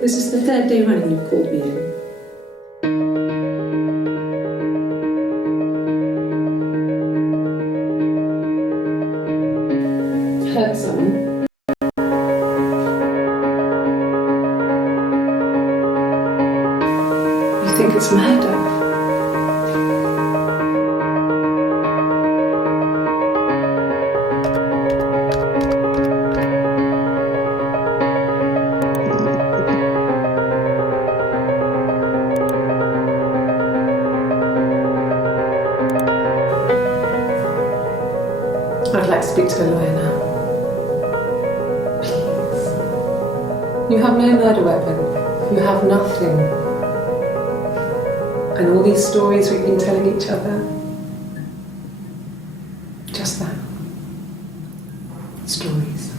This is the third day running you've called me in. Hurt someone? You think it's murder? I'd like to speak to a lawyer now. Please. You have no murder weapon. You have nothing. And all these stories we've been telling each other, just that. Stories.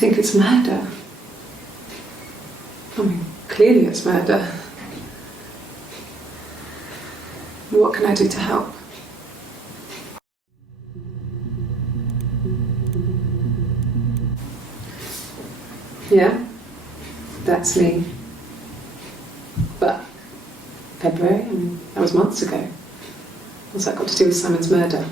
think it's murder? I mean, clearly it's murder. What can I do to help? Yeah, that's me. But February, I mean, that was months ago. What's that got to do with Simon's murder?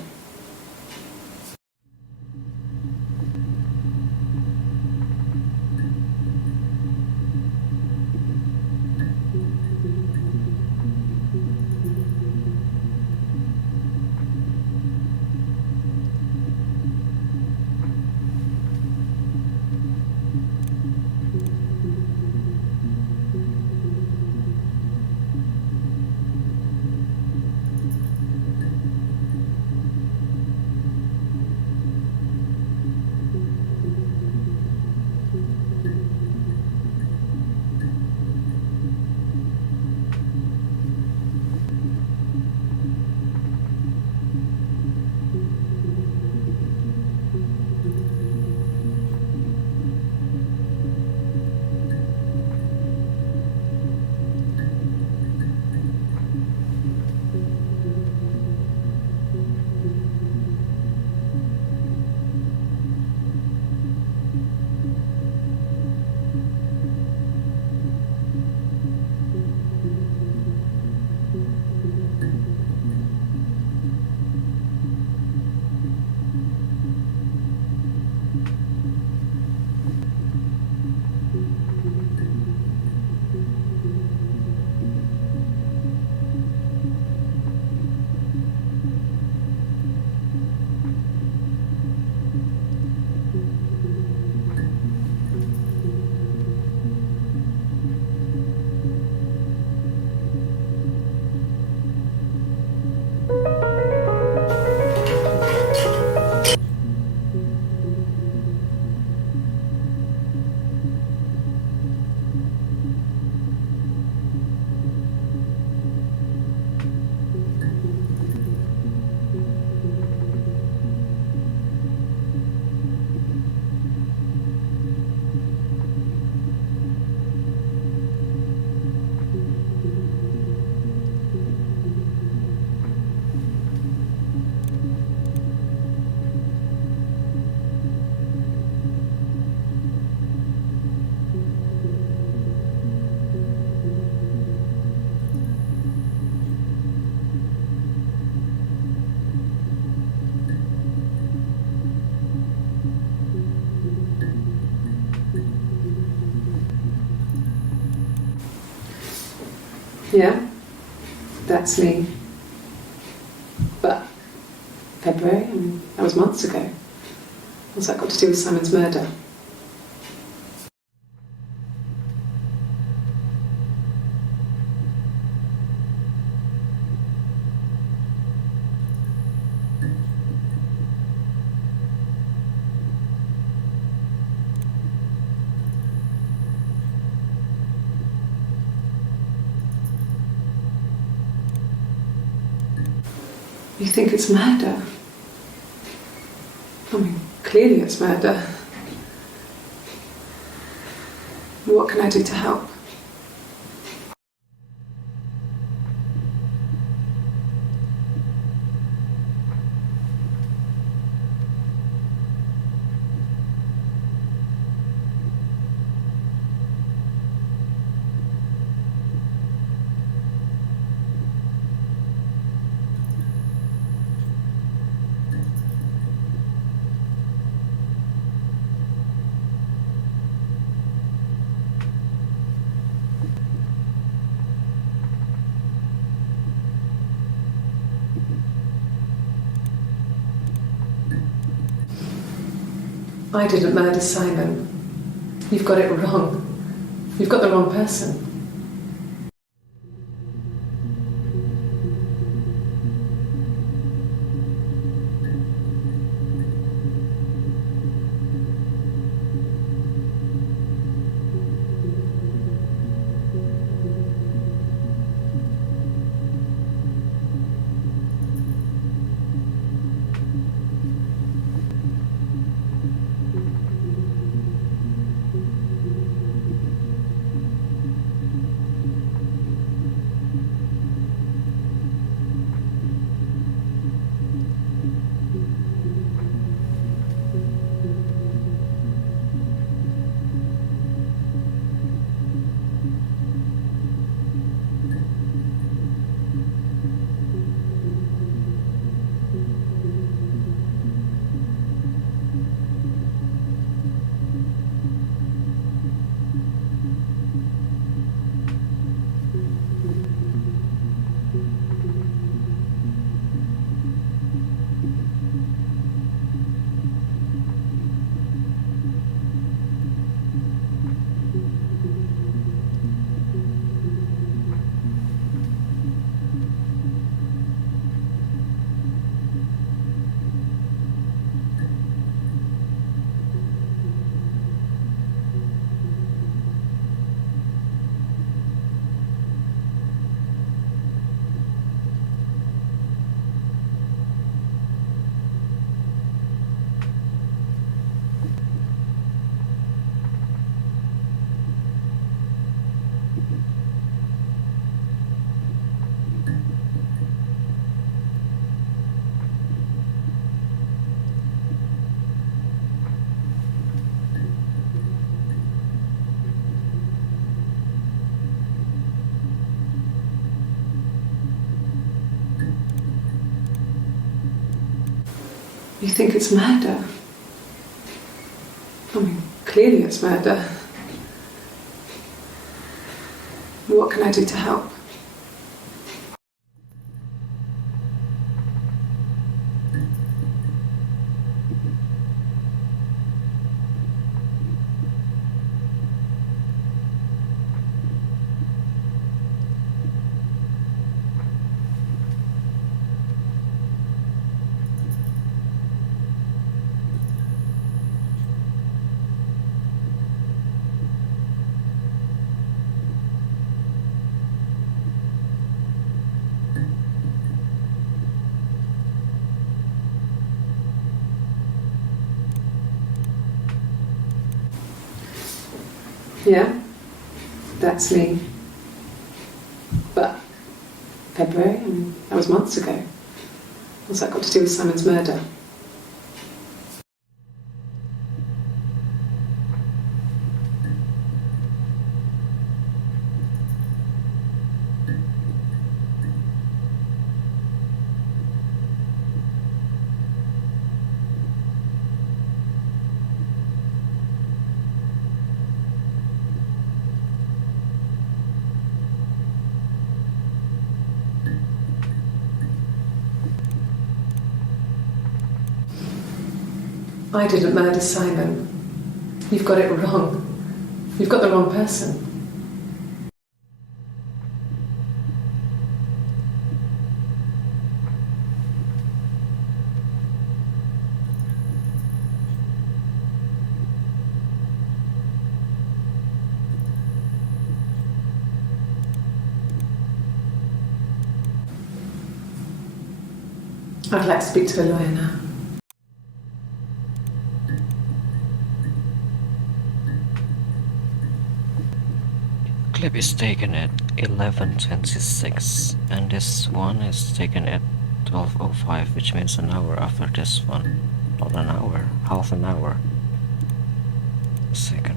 Yeah, that's me. But February, I mean, that was months ago. What's that got to do with Simon's murder? You think it's murder? I mean, clearly it's murder. What can I do to help? I didn't murder Simon. You've got it wrong. You've got the wrong person. You think it's murder? I mean, clearly it's murder. What can I do to help? Yeah, that's me. But February, I mean, that was months ago. What's that got to do with Simon's murder? I didn't murder Simon. You've got it wrong. You've got the wrong person. I'd like to speak to a lawyer now. Clip is taken at 11:26 and this one is taken at 12:05, which means an hour after this one. Not an hour, half an hour. A second.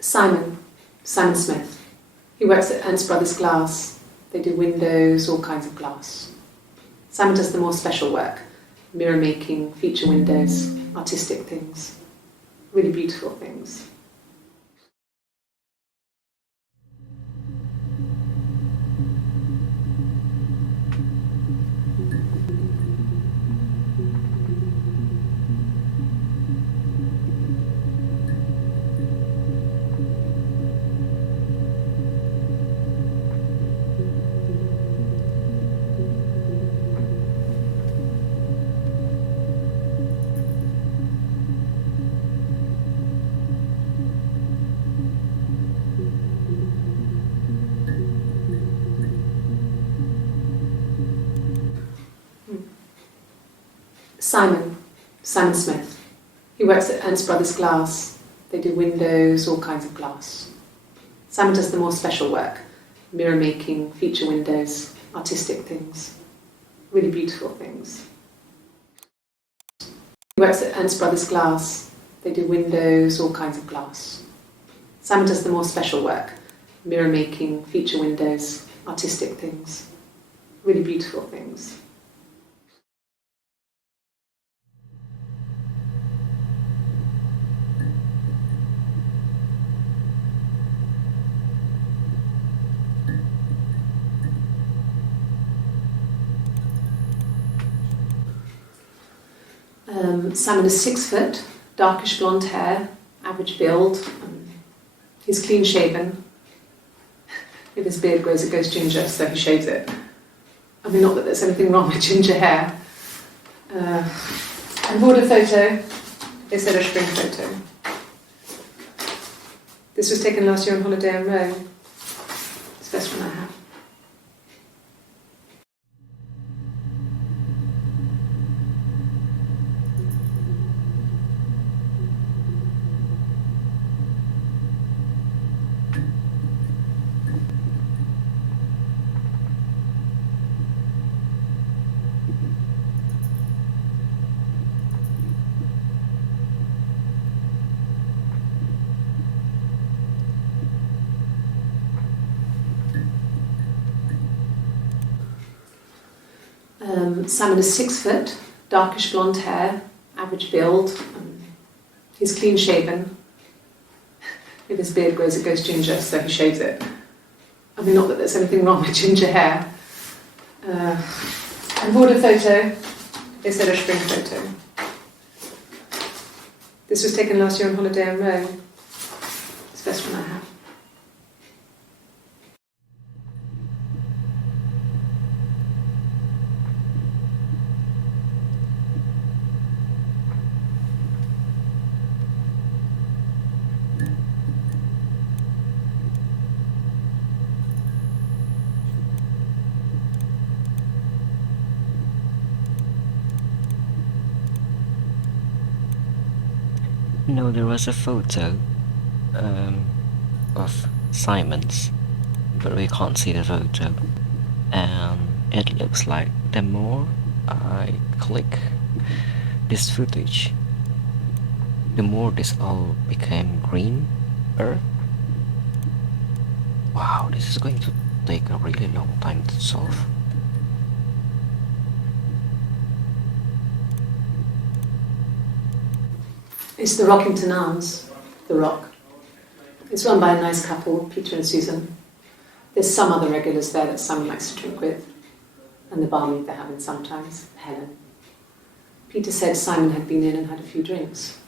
Simon Smith. He works at Ernst Brothers Glass. They do windows, all kinds of glass. Simon does the more special work, mirror making, feature windows, artistic things, really beautiful things. Simon Smith. He works at Ernst Brothers Glass. They do windows, all kinds of glass. Simon does the more special work, mirror making, feature windows, artistic things, really beautiful things. He works at Ernst Brothers Glass. They do windows, all kinds of glass. Simon does the more special work, mirror making, feature windows, artistic things, really beautiful things. Simon is 6 foot, darkish blonde hair, average build. He's clean shaven. If his beard grows, it goes ginger, so he shaves it. I mean, not that there's anything wrong with ginger hair. And bought a photo. They said a spring photo. This was taken last year on holiday in Rome. It's the best one I have. Simon is 6 foot, darkish blonde hair, average build. He's clean shaven. If his beard grows, it goes ginger, so he shaves it. I mean, not that there's anything wrong with ginger hair. And bought a photo. They said a spring photo. This was taken last year on holiday in Rome. It's the best one I have. No, there was a photo of Simon's, but we can't see the photo. And it looks like the more I click this footage, the more this all became greener. Wow, this is going to take a really long time to solve. It's the Rockington Arms, The Rock. It's run by a nice couple, Peter and Susan. There's some other regulars there that Simon likes to drink with, and the barmaid they're having sometimes, Helen. Peter said Simon had been in and had a few drinks.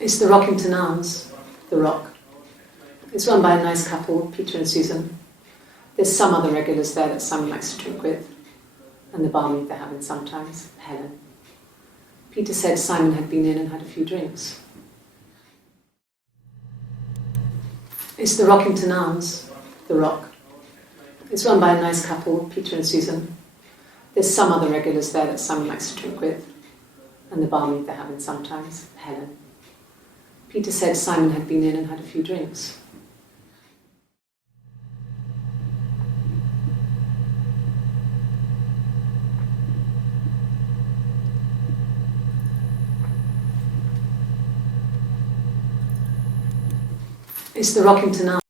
It's the Rockington Arms, The Rock. It's run by a nice couple, Peter and Susan. There's some other regulars there that Simon likes to drink with, and the barmaid they're having sometimes, Helen. Peter said Simon had been in and had a few drinks. It's the Rockington Arms, The Rock. It's run by a nice couple, Peter and Susan. There's some other regulars there that Simon likes to drink with, and the barmaid they're having sometimes, Helen. Peter said Simon had been in and had a few drinks. It's the Rockington Arms.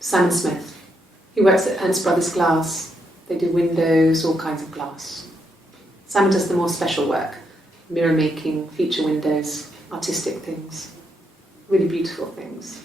Simon Smith. He works at Ernst Brothers Glass. They do windows, all kinds of glass. Simon does the more special work, mirror making, feature windows, artistic things, really beautiful things.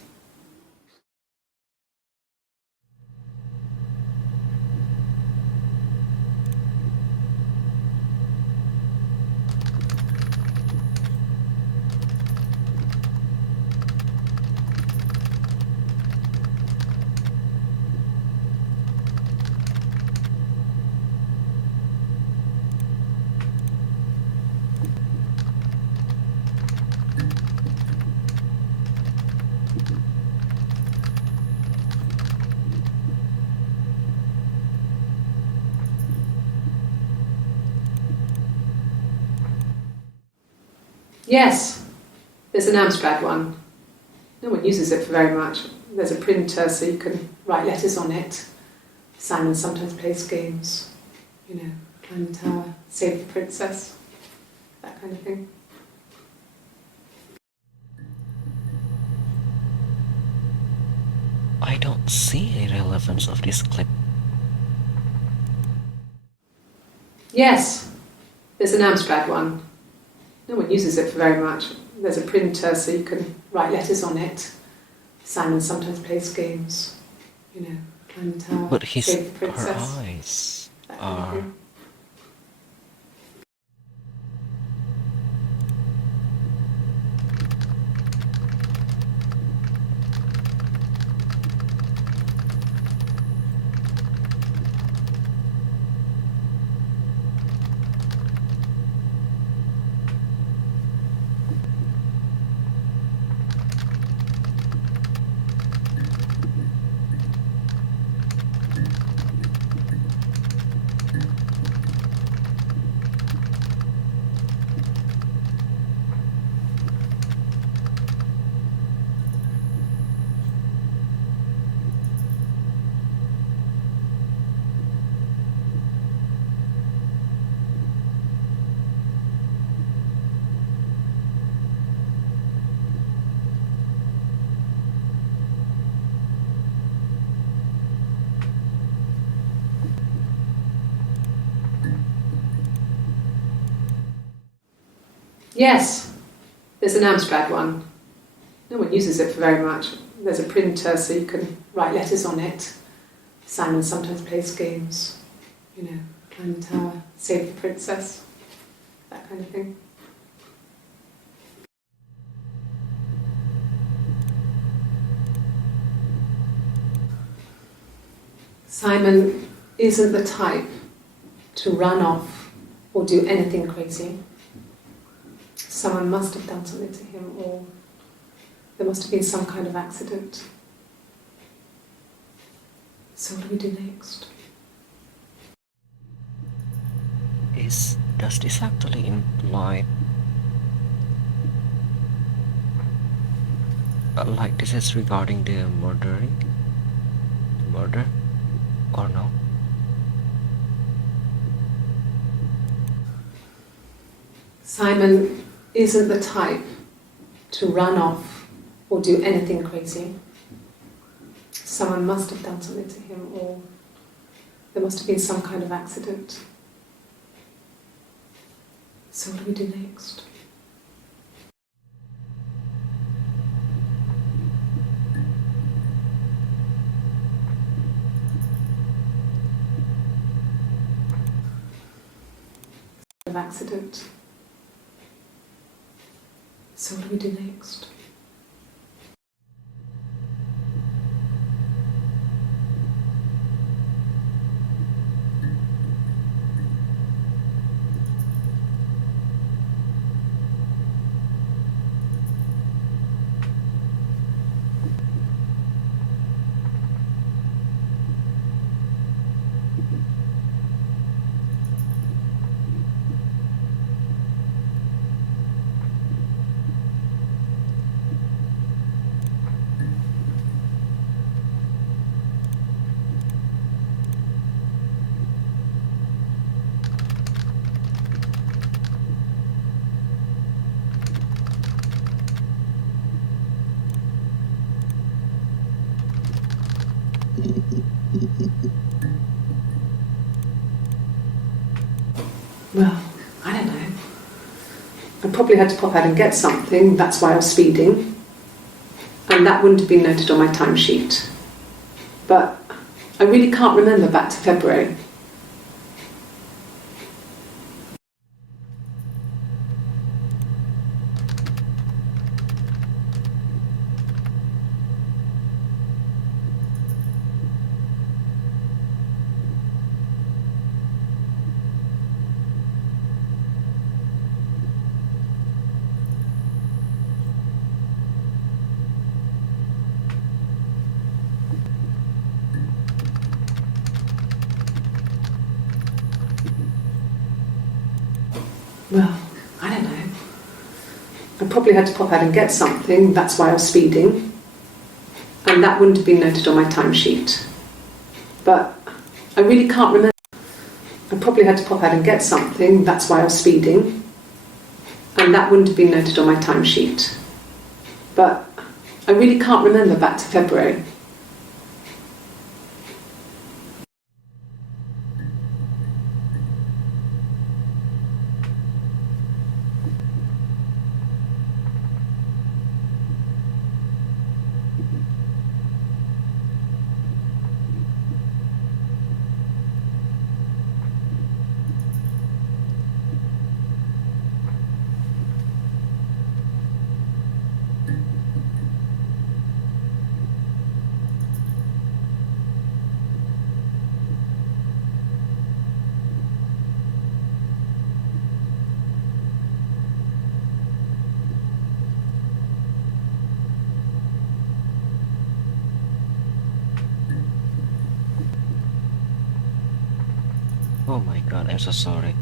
Yes, there's an Amstrad one. No one uses it for very much. There's a printer so you can write letters on it. Simon sometimes plays games, you know, climb the tower, save the princess, that kind of thing. I don't see any relevance of this clip. Yes, there's an Amstrad one. No one uses it for very much. There's a printer so you can write letters on it. Simon sometimes plays games, you know, climb the tower, But save the her princess, eyes that kind of are... thing. Yes, there's an Amstrad one. No one uses it for very much. There's a printer so you can write letters on it. Simon sometimes plays games, you know, climb the tower, save the princess, that kind of thing. Simon isn't the type to run off or do anything crazy. Someone must have done something to him, or there must have been some kind of accident. So what do we do next? Does this actually imply like this is regarding the murder or no? Simon isn't the type to run off or do anything crazy. Someone must have done something to him, or there must have been some kind of accident. So what do we do next? Accident. So what do we do next? Well, I don't know. I probably had to pop out and get something, that's why I was speeding. And that wouldn't have been noted on my timesheet. But I really can't remember back to February. Well, I don't know. I probably had to pop out and get something, that's why I was speeding. And that wouldn't have been noted on my timesheet. But I really can't remember. I probably had to pop out and get something, that's why I was speeding. And that wouldn't have been noted on my timesheet. But I really can't remember back to February. Oh my god, I'm so sorry.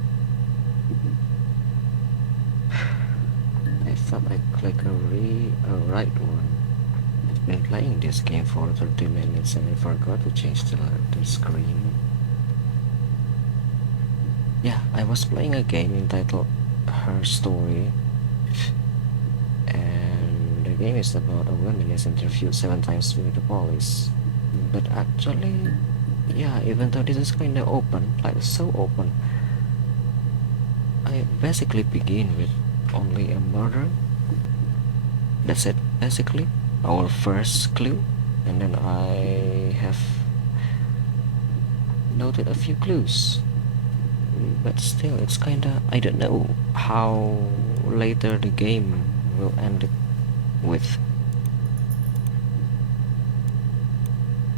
I thought I clicked a right one. I've been playing this game for 30 minutes and I forgot to change the screen. Yeah, I was playing a game entitled Her Story. And the game is about a woman is interviewed 7 times with the police. But actually, yeah, even though this is kinda open, like so open, I basically begin with only a murder. That's it, basically, our first clue, and then I have noted a few clues. But still, it's kinda, I don't know how later the game will end it with.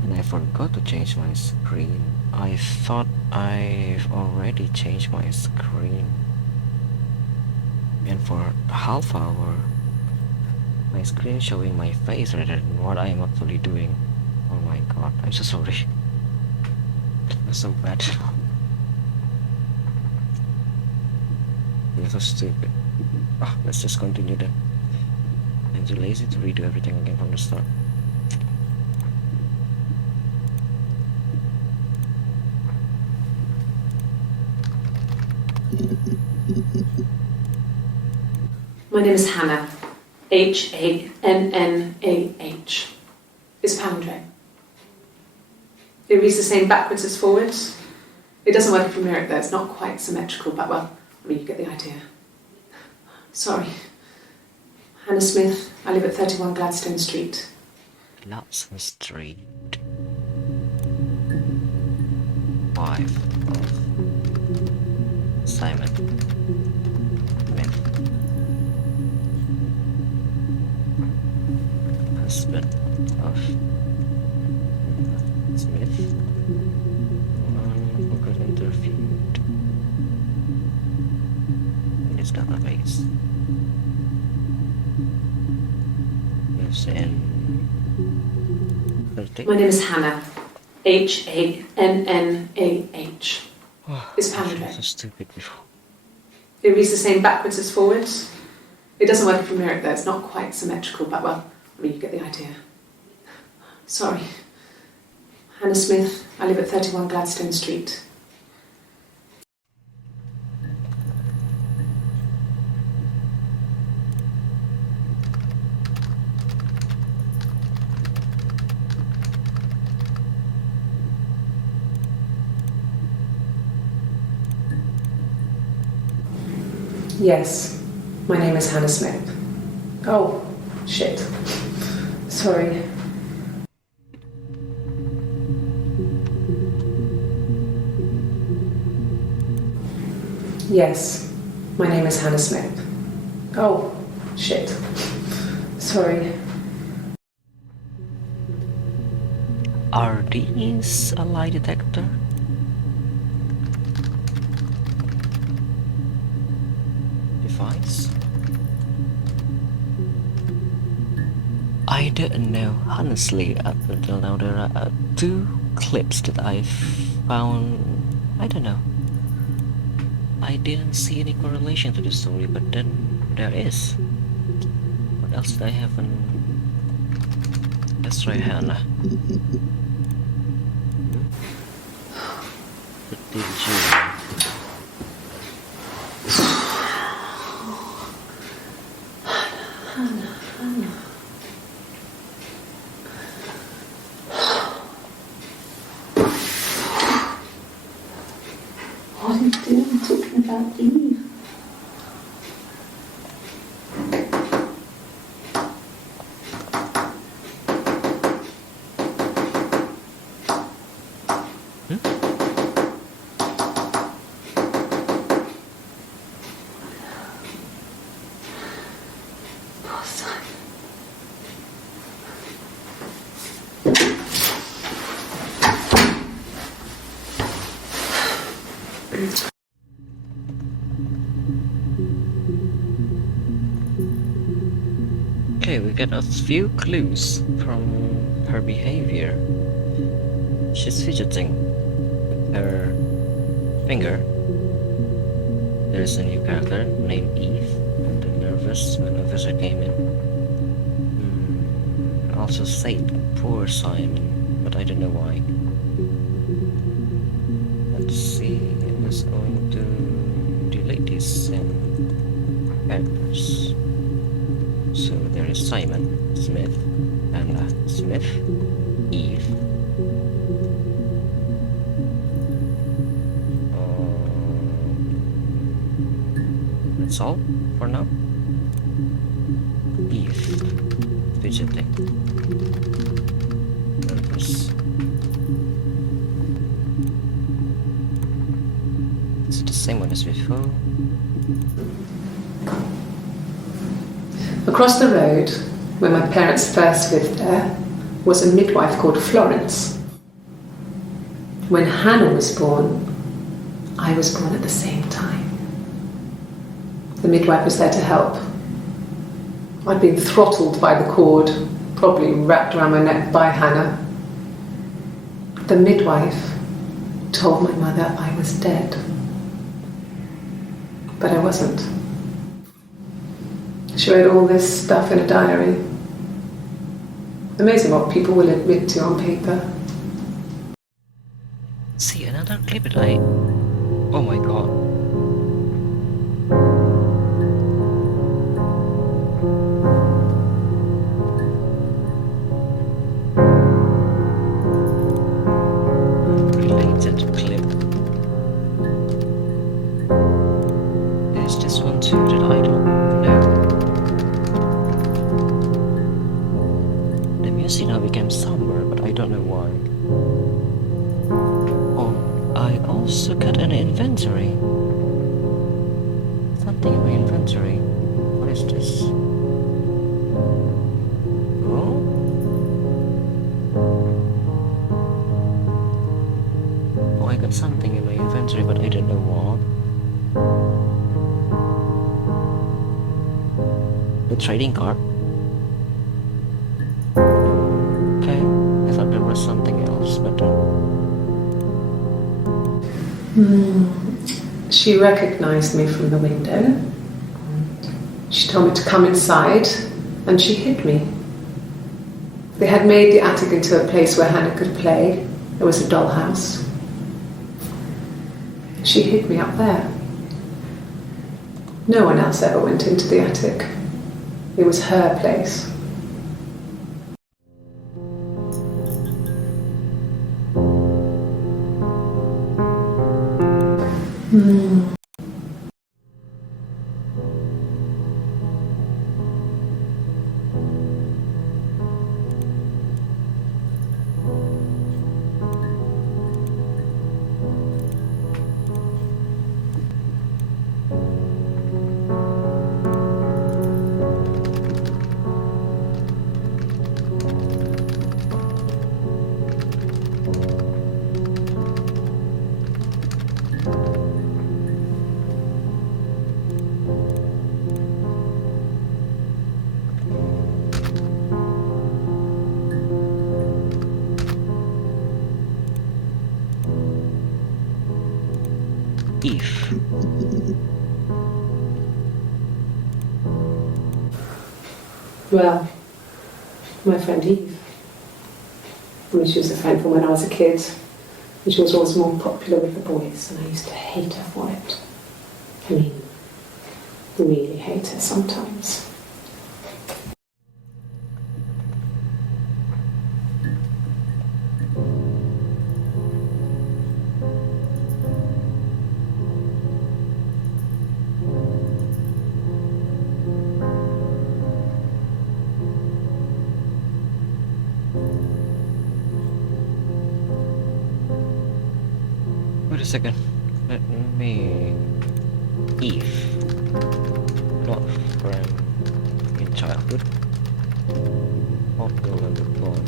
And I forgot to change my screen. I thought I've already changed my screen. And for half hour, my screen showing my face rather than what I am actually doing. Oh my god, I'm so sorry. That's so bad. You're so stupid. Ah, let's just continue then. I'm too lazy to redo everything again from the start. My name is Hannah. Hannah. It's palindrome. It reads the same backwards as forwards. It doesn't work if you mirror it though, it's not quite symmetrical, but well, I mean, you get the idea. Sorry. Hannah Smith, I live at 31 Gladstone Street. Gladstone Street. 5 of Simon Smith. Husband of Smith. One who got interviewed in his database. Lives in 30. My name is Hannah. Hannah. It's So palindrome. stupid before. It reads the same backwards as forwards. It doesn't work if you mirror it though, it's not quite symmetrical, but well, I mean, you get the idea. Sorry. Hannah Smith, I live at 31 Gladstone Street. Yes, my name is Hannah Smith. Oh, shit. Sorry. Yes, my name is Hannah Smith. Oh, shit. Sorry. Are these a lie detector? Device? I don't know. Honestly, up until now there are 2 clips that I found. I don't know. I didn't see any correlation to the story, but then there is. What else did I haven't? Let's try Hannah. What did you? What are you doing talking about Eve? Poor Simon. Okay, we get a few clues from her behavior. She's fidgeting with her finger. There's a new character named Eve, and the nervous when officer came in. Also said poor Simon, but I don't know why. Let's see, I'm just going to delete this and characters. So there is Simon Smith, Hannah Smith, Eve. That's all for now. Eve, fidgeting, nervous. Is it the same one as before? Across the road, where my parents first lived there, was a midwife called Florence. When Hannah was born, I was born at the same time. The midwife was there to help. I'd been throttled by the cord, probably wrapped around my neck by Hannah. The midwife told my mother I was dead. but I wasn't. She wrote all this stuff in a diary. Amazing what people will admit to on paper. See another clip that I. Oh my god. Related clip. There's this one too that I don't know. The music now became somber, but I don't know why. Oh, I also got an inventory. Something in my inventory. What is this? Oh? Oh, I got something in my inventory, but I don't know what. The trading card. Okay, I thought there was something else, but She recognized me from the window. She told me to come inside, and she hid me. They had made the attic into a place where Hannah could play. There was a dollhouse. She hid me up there. No one else ever went into the attic. It was her place. Eve. Well, my friend Eve. I mean, she was a friend from when I was a kid, and she was always more popular with the boys, and I used to hate her for it. I mean, really hate her sometimes. Wait a second. Let me. Eve. Not friend in childhood. Not girl and the boy.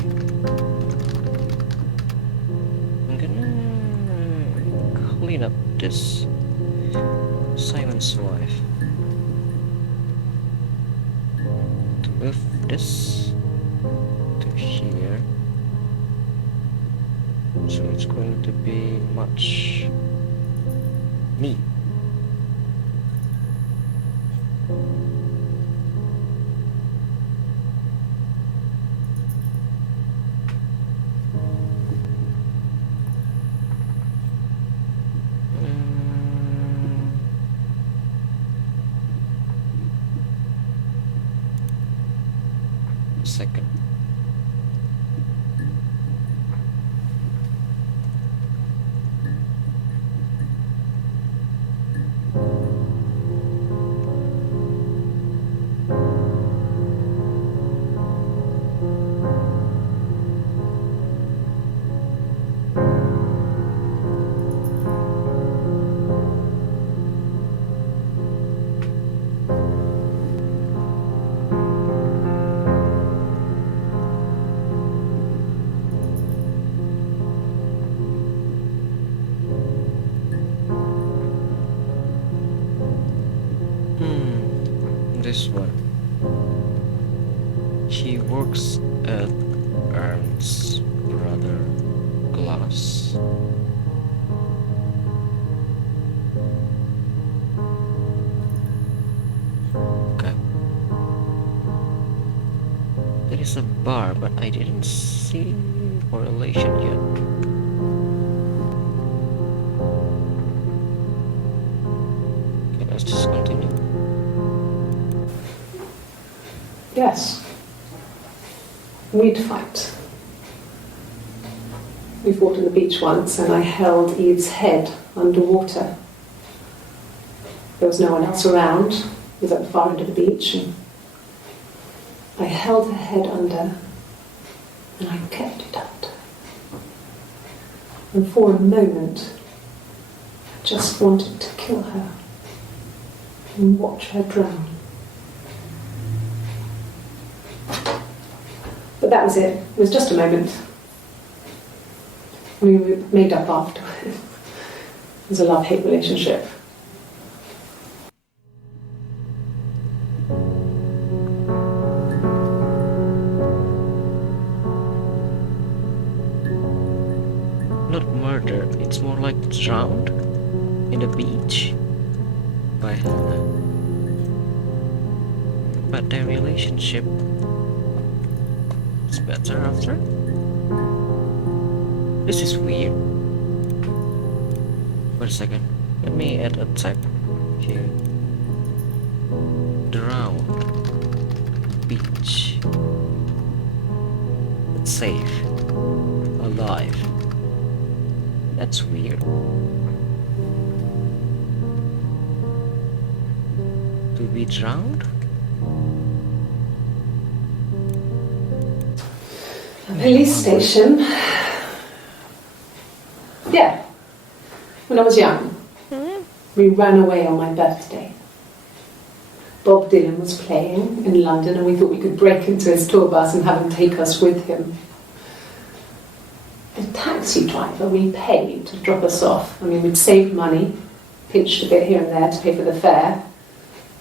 I'm gonna clean up this Simon's wife. To move this to here. So it's going to be much neat. Second. This one. He works at Ernst's brother Glass. There is a bar, but I didn't see correlation yet. Okay, let's just continue. Yes. We'd fight. We fought on the beach once and I held Eve's head underwater. There was no one else around. It was at the far end of the beach. And I held her head under and I kept it under. And for a moment, I just wanted to kill her and watch her drown. But that was it. It was just a moment. We made up afterwards. It was a love-hate relationship. Not murder, it's more like drowned in the beach by Hannah. But their relationship is better after. This is weird. Wait a second. Let me add a tag here. Drowned. Beach. It's safe. Alive. That's weird. To be drowned? A police station. Yeah. When I was young, we ran away on my birthday. Bob Dylan was playing in London and we thought we could break into his tour bus and have him take us with him. The taxi driver we paid to drop us off. I mean, we'd saved money, pinched a bit here and there to pay for the fare.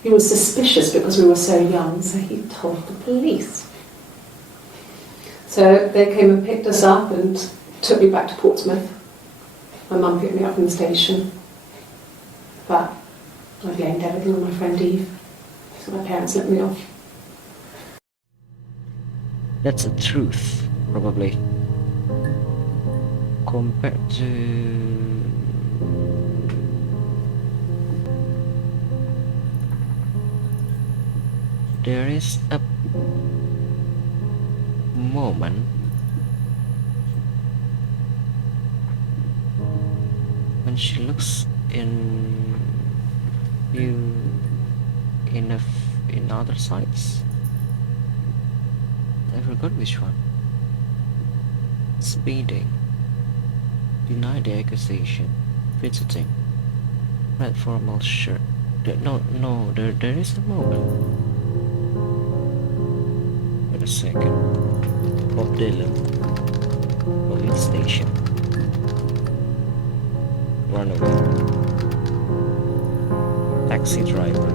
He was suspicious because we were so young, so he told the police. So they came and picked us up and took me back to Portsmouth. My mum picked me up from the station. But I blamed everything on my friend Eve. So my parents let me off. That's the truth, probably. Compared to... There is a moment when she looks in you in other sites. I forgot which one. Speeding. Deny the accusation. Fidgeting. Red formal shirt. There is a moment. Wait a second. Bob Dylan. Police station. Runaway. Taxi driver.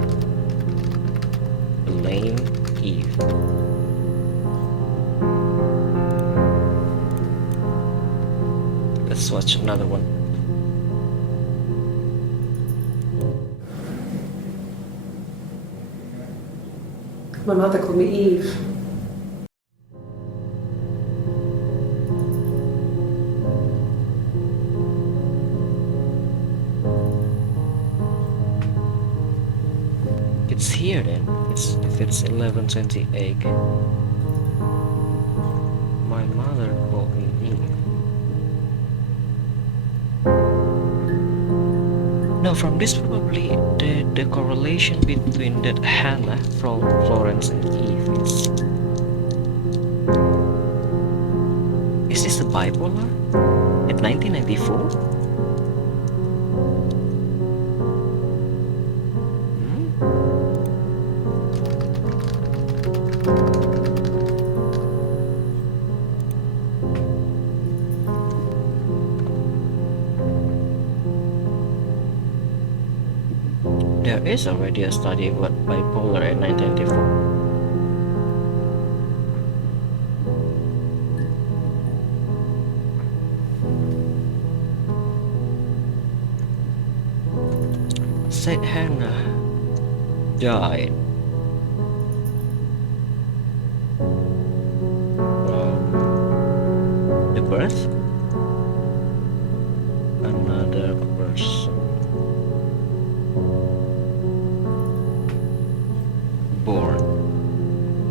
Blame Eve. Let's watch another one. My mother called me Eve. It's here then. If it's 11:28. My mother called me Eve. No, from this probably the correlation between that Hannah, Florence and Eve is this a bipolar? At 1994? There is already a study about bipolar in 1994. Said Hannah died birth. Another person born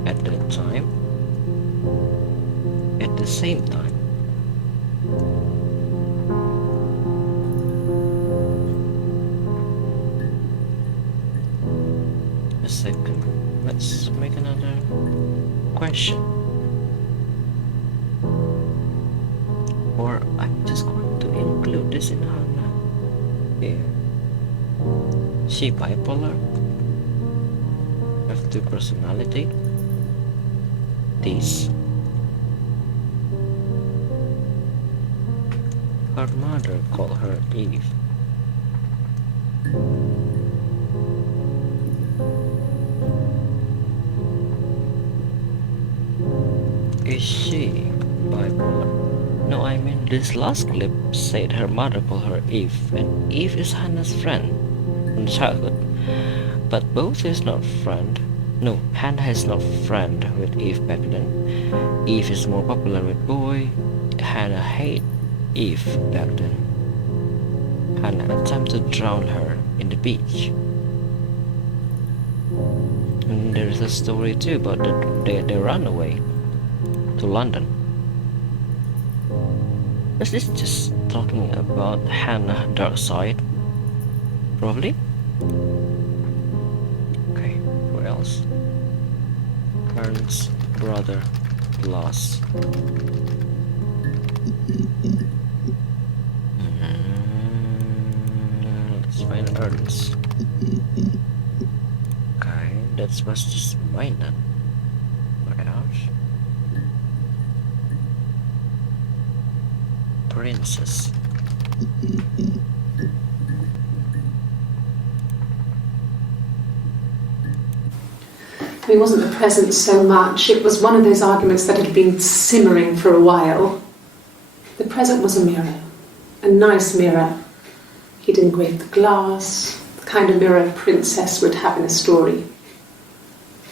at that time, at the same time. A second, let's make another question. Or I'm just going to include this in Hannah here. She bipolar? Have two personality? This. Her mother called her Eve. Is she bipolar? No, I mean this last clip said her mother called her Eve, and Eve is Hannah's friend from childhood. But both is not friend. No, Hannah is not friend with Eve back then. Eve is more popular with boy. Hannah hate Eve back then. Hannah attempted to drown her in the beach. And there is a story too about they run away to London. Is this just talking about Hannah dark side? Probably. Okay, what else? Ernst's brother lost. Let's find Ernst. Okay, that was just mine then. What else? Princess. He wasn't present so much. It was one of those arguments that had been simmering for a while. The present was a mirror, a nice mirror. He'd engraved the glass, the kind of mirror a princess would have in a story.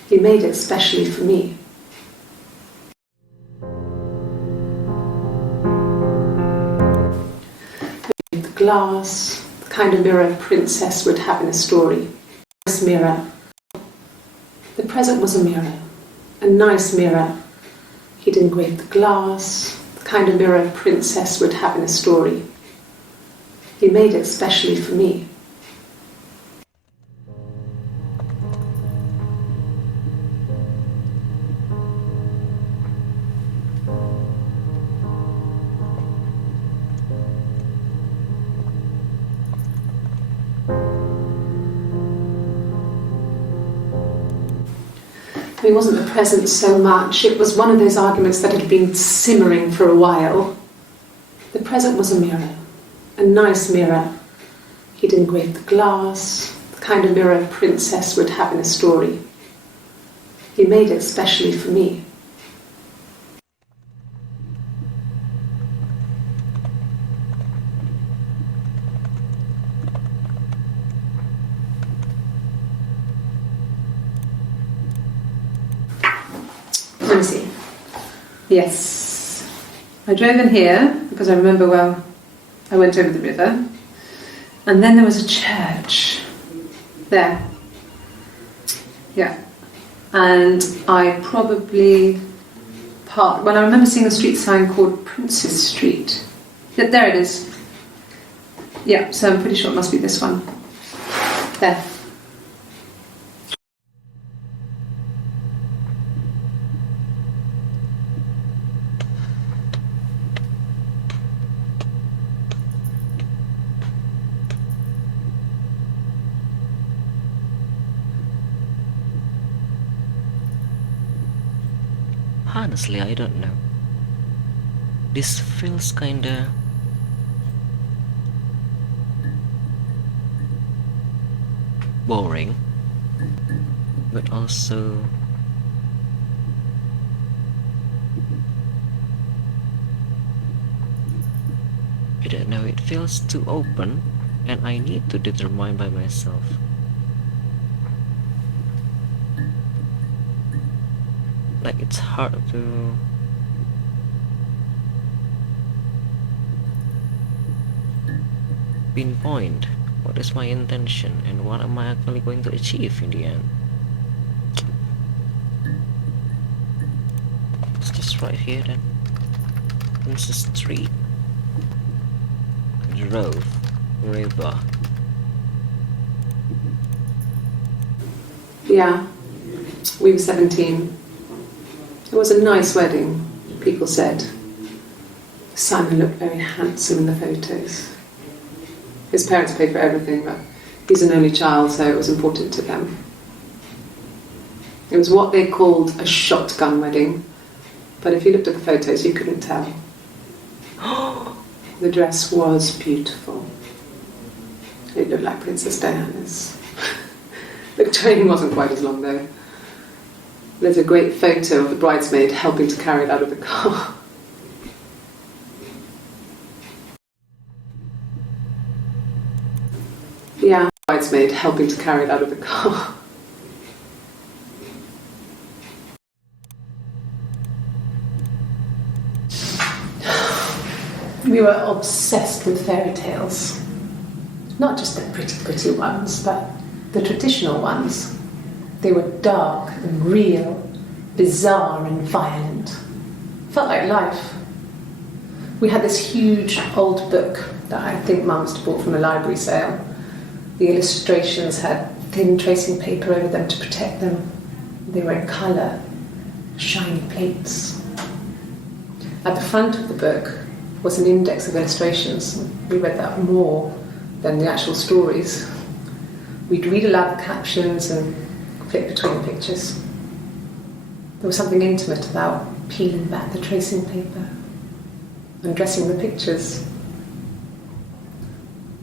He made it specially for me. The glass, the kind of mirror a princess would have in a story. Nice mirror. The present was a mirror, a nice mirror. He'd engraved the glass, the kind of mirror a princess would have in a story. He made it specially for me. He wasn't present so much. It was one of those arguments that had been simmering for a while. The present was a mirror, a nice mirror. He'd engraved the glass, the kind of mirror a princess would have in a story. He made it specially for me. Let me see. Yes. I drove in here because I remember well I went over the river, and then there was a church there. Yeah. And I probably parked. Well, I remember seeing a street sign called Princess Street. Yeah, there it is. Yeah, so I'm pretty sure it must be this one. There. Honestly, I don't know. This feels kinda boring, but also I don't know, it feels too open and I need to determine by myself. Like it's hard to pinpoint what is my intention and what am I actually going to achieve in the end. It's just right here then. Princess Street. Drove. River. Yeah, we were 17. It was a nice wedding, people said. Simon looked very handsome in the photos. His parents paid for everything, but he's an only child, so it was important to them. It was what they called a shotgun wedding, but if you looked at the photos, you couldn't tell. The dress was beautiful. It looked like Princess Diana's. The train wasn't quite as long, though. There's a great photo of the bridesmaid helping to carry it out of the car. Yeah, bridesmaid helping to carry it out of the car. We were obsessed with fairy tales. Not just the pretty ones, but the traditional ones. They were dark and real, bizarre and violent. Felt like life. We had this huge old book that I think Mum must have bought from a library sale. The illustrations had thin tracing paper over them to protect them. They were in colour, shiny plates. At the front of the book was an index of illustrations. We read that more than the actual stories. We'd read aloud the captions and flip between the pictures. There was something intimate about peeling back the tracing paper, undressing the pictures.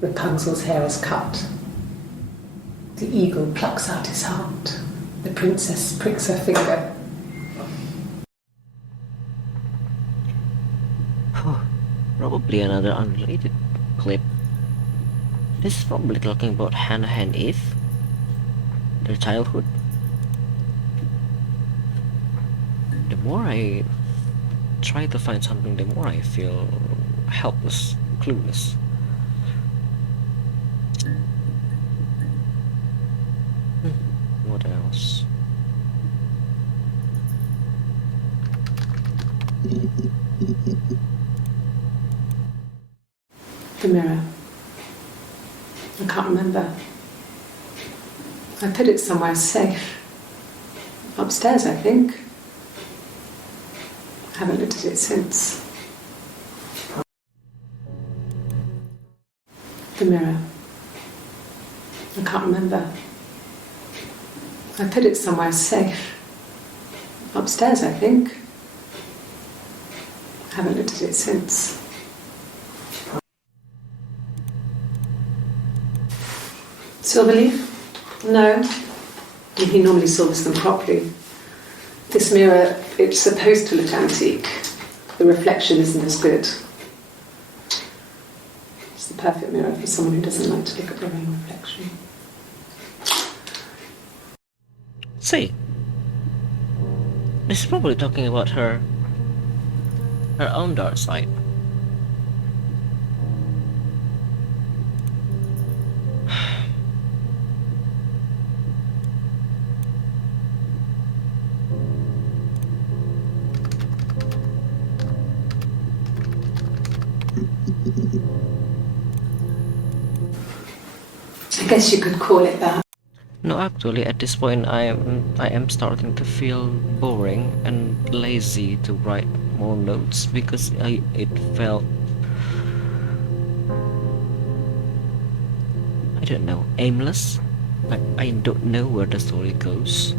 Rapunzel's hair is cut. The eagle plucks out his heart. The princess pricks her finger. Probably another unrelated clip. This is probably talking about Hannah and Eve, their childhood. The more I try to find something, the more I feel helpless, clueless. What else? The mirror. I can't remember. I put it somewhere safe. Upstairs, I think. I haven't looked at it since. The mirror. I can't remember. I put it somewhere safe. Upstairs, I think. I haven't looked at it since. Silverleaf? No. He normally silvers them properly. This mirror, it's supposed to look antique. The reflection isn't as good. It's the perfect mirror for someone who doesn't like to look at their own reflection. See, this is probably talking about her own dark side. I guess you could call it that. No, actually, at this point, I am starting to feel boring and lazy to write more notes because it felt, I don't know, aimless. Like I don't know where the story goes,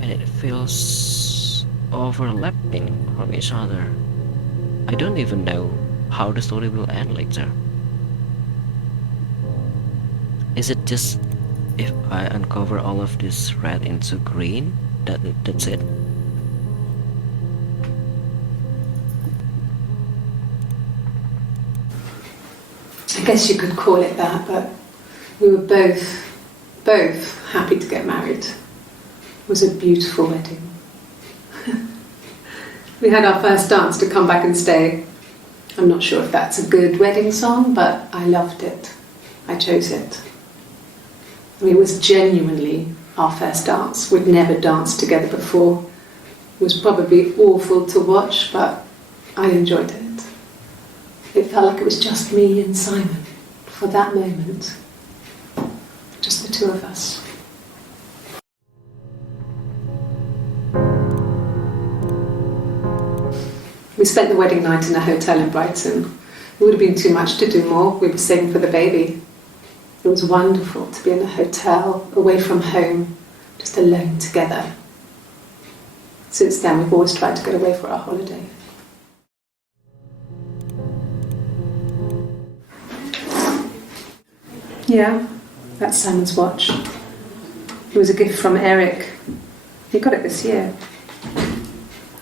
and it feels overlapping from each other. I don't even know how the story will end later. Is it just if I uncover all of this red into green, that's it? I guess you could call it that, but we were both happy to get married. It was a beautiful wedding. We had our first dance to come back and stay. I'm not sure if that's a good wedding song, but I loved it. I chose it. I mean, it was genuinely our first dance. We'd never danced together before. It was probably awful to watch, but I enjoyed it. It felt like it was just me and Simon for that moment. Just the two of us. We spent the wedding night in a hotel in Brighton. It would have been too much to do more. We were saving for the baby. It was wonderful to be in a hotel, away from home, just alone together. Since then, we've always tried to get away for our holiday. Yeah, that's Simon's watch. It was a gift from Eric. He got it this year.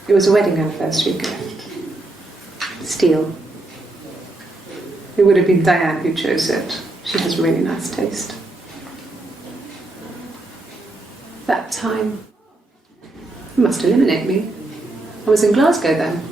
It was a wedding anniversary gift. Steel. It would have been Diane who chose it. She has really nice taste. That time, it must eliminate me. I was in Glasgow then.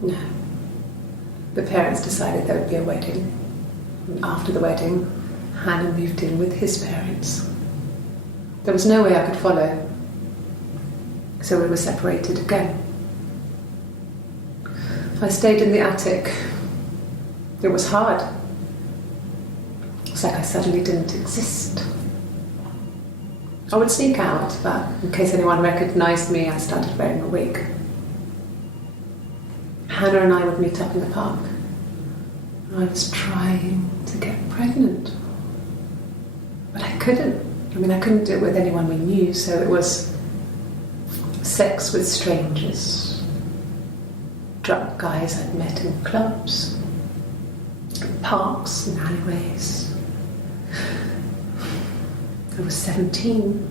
No. The parents decided there would be a wedding. And after the wedding, Hannah moved in with his parents. There was no way I could follow, so we were separated again. I stayed in the attic. It was hard. It's like I suddenly didn't exist. I would sneak out, but in case anyone recognised me, I started wearing a wig. Hannah and I would meet up in the park. I was trying to get pregnant, but I couldn't. I mean, I couldn't do it with anyone we knew, so it was sex with strangers, drunk guys I'd met in clubs, parks and alleyways. I was 17.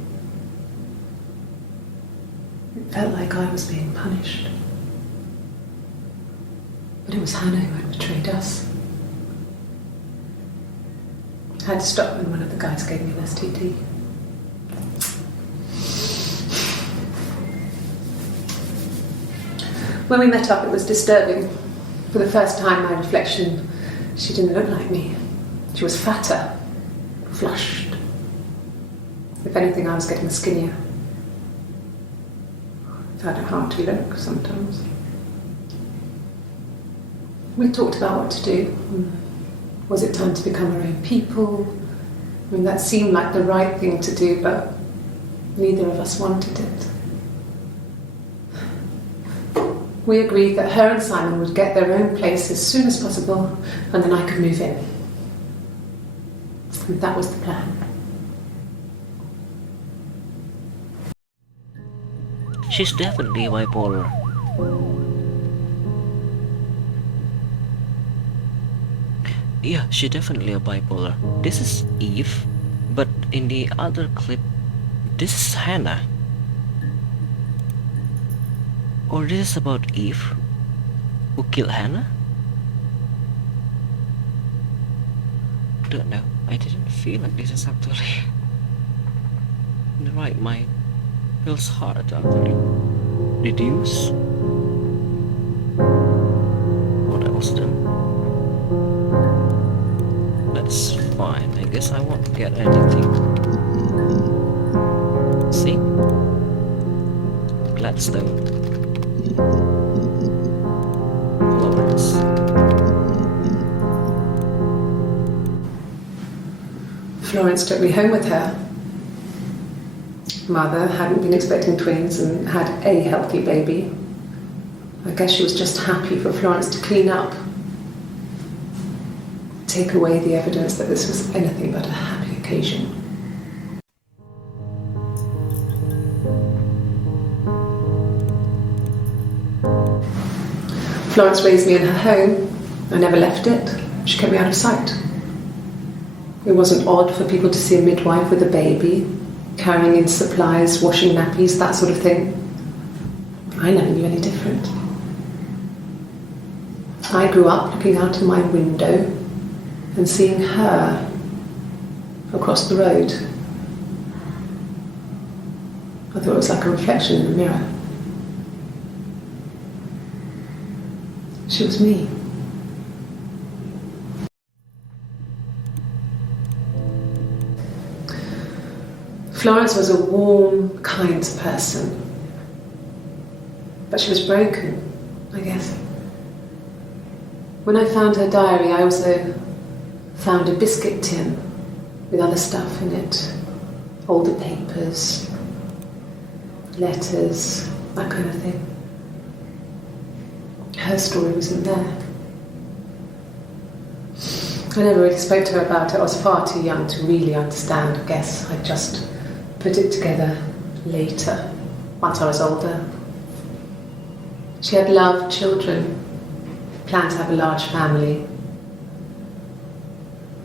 It felt like I was being punished. But it was Hannah who had betrayed us. I had to stop when one of the guys gave me an STD. When we met up, it was disturbing. For the first time, my reflection, she didn't look like me. She was fatter, flushed. If anything, I was getting skinnier. I found it hard to look sometimes. We talked about what to do. Was it time to become our own people? I mean, that seemed like the right thing to do, but neither of us wanted it. We agreed that her and Simon would get their own place as soon as possible, and then I could move in. And that was the plan. She's definitely bipolar. Yeah, she's definitely a bipolar. This is Eve, but in the other clip, this is Hannah. Or this is about Eve, who killed Hannah? Don't know. I didn't feel like this is actually in the right mind. Feels hard to actually deduce what else then. That's fine. I guess I won't get anything. See? Gladstone. Florence. Florence took me home with her. Mother hadn't been expecting twins and had a healthy baby. I guess she was just happy for Florence to clean up. Take away the evidence that this was anything but a happy occasion. Florence raised me in her home. I never left it. She kept me out of sight. It wasn't odd for people to see a midwife with a baby, carrying in supplies, washing nappies, that sort of thing. I never knew any different. I grew up looking out of my window and seeing her across the road. I thought it was like a reflection in the mirror. She was me. Florence was a warm, kind person. But she was broken, I guess. When I found her diary, I also found a biscuit tin with other stuff in it. Older papers, letters, that kind of thing. Her story wasn't there. I never really spoke to her about it. I was far too young to really understand, I guess. I just put it together later, once I was older. She had loved children, planned to have a large family,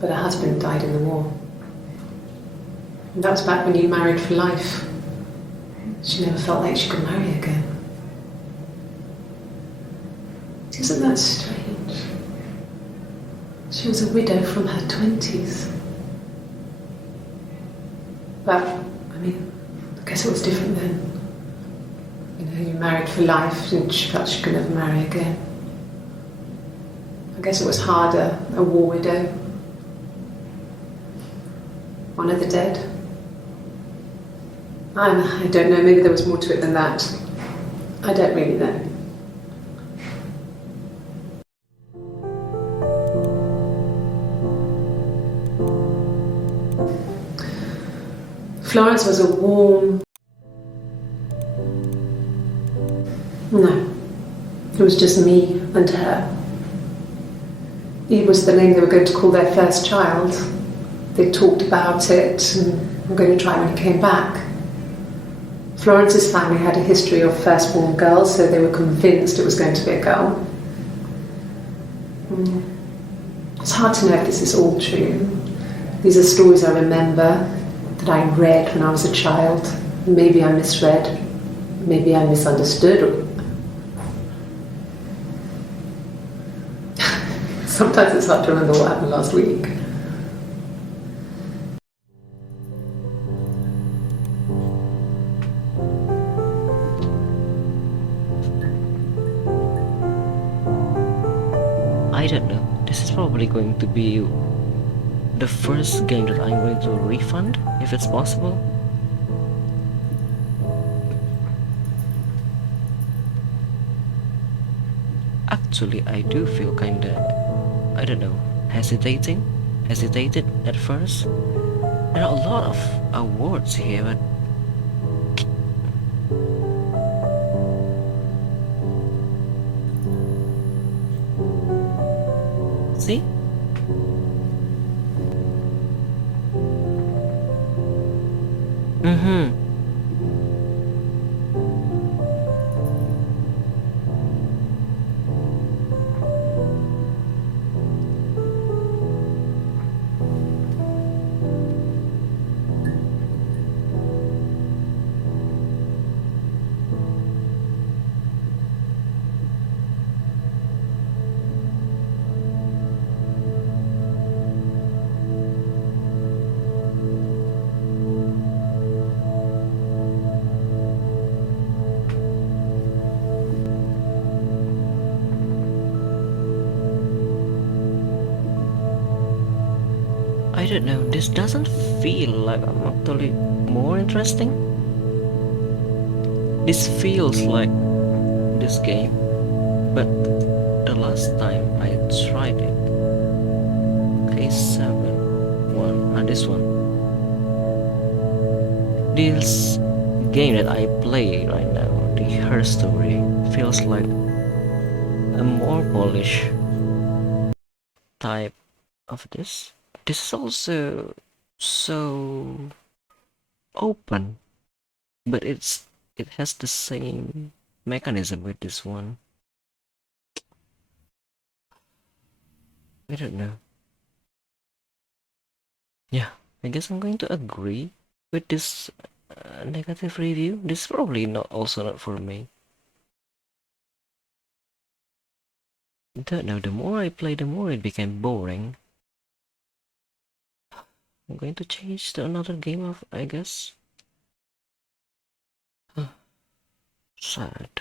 but her husband died in the war. And that was back when you married for life. She never felt like she could marry again. Isn't that strange? She was a widow from her 20s. But, I mean, I guess it was different then. You know, you married for life and she felt she could never marry again. I guess it was harder, a war widow. One of the dead. I don't know, maybe there was more to it than that. I don't really know. Florence was a warm... No, it was just me and her. It was the name they were going to call their first child. They talked about it and were going to try when he came back. Florence's family had a history of firstborn girls, so they were convinced it was going to be a girl. It's hard to know if this is all true. These are stories I remember, that I read when I was a child. Maybe I misread, maybe I misunderstood. Sometimes it's hard to remember what happened last week. I don't know. This is probably going to be the first game that I'm going to refund, if it's possible. Actually, I do feel kinda, I don't know, hesitated at first. There are a lot of awards here, but see? I don't know, this doesn't feel like I'm actually more interesting. This feels like this game, but the last time I tried it. K7 this one. This game that I play right now, the Her Story, feels like a more polished type of this. This is also so open, but it has the same mechanism with this one. I don't know. Yeah, I guess I'm going to agree with this negative review. This is probably not for me. Don't know, the more I play, the more it became boring. I'm going to change to another game of, I guess. Sad.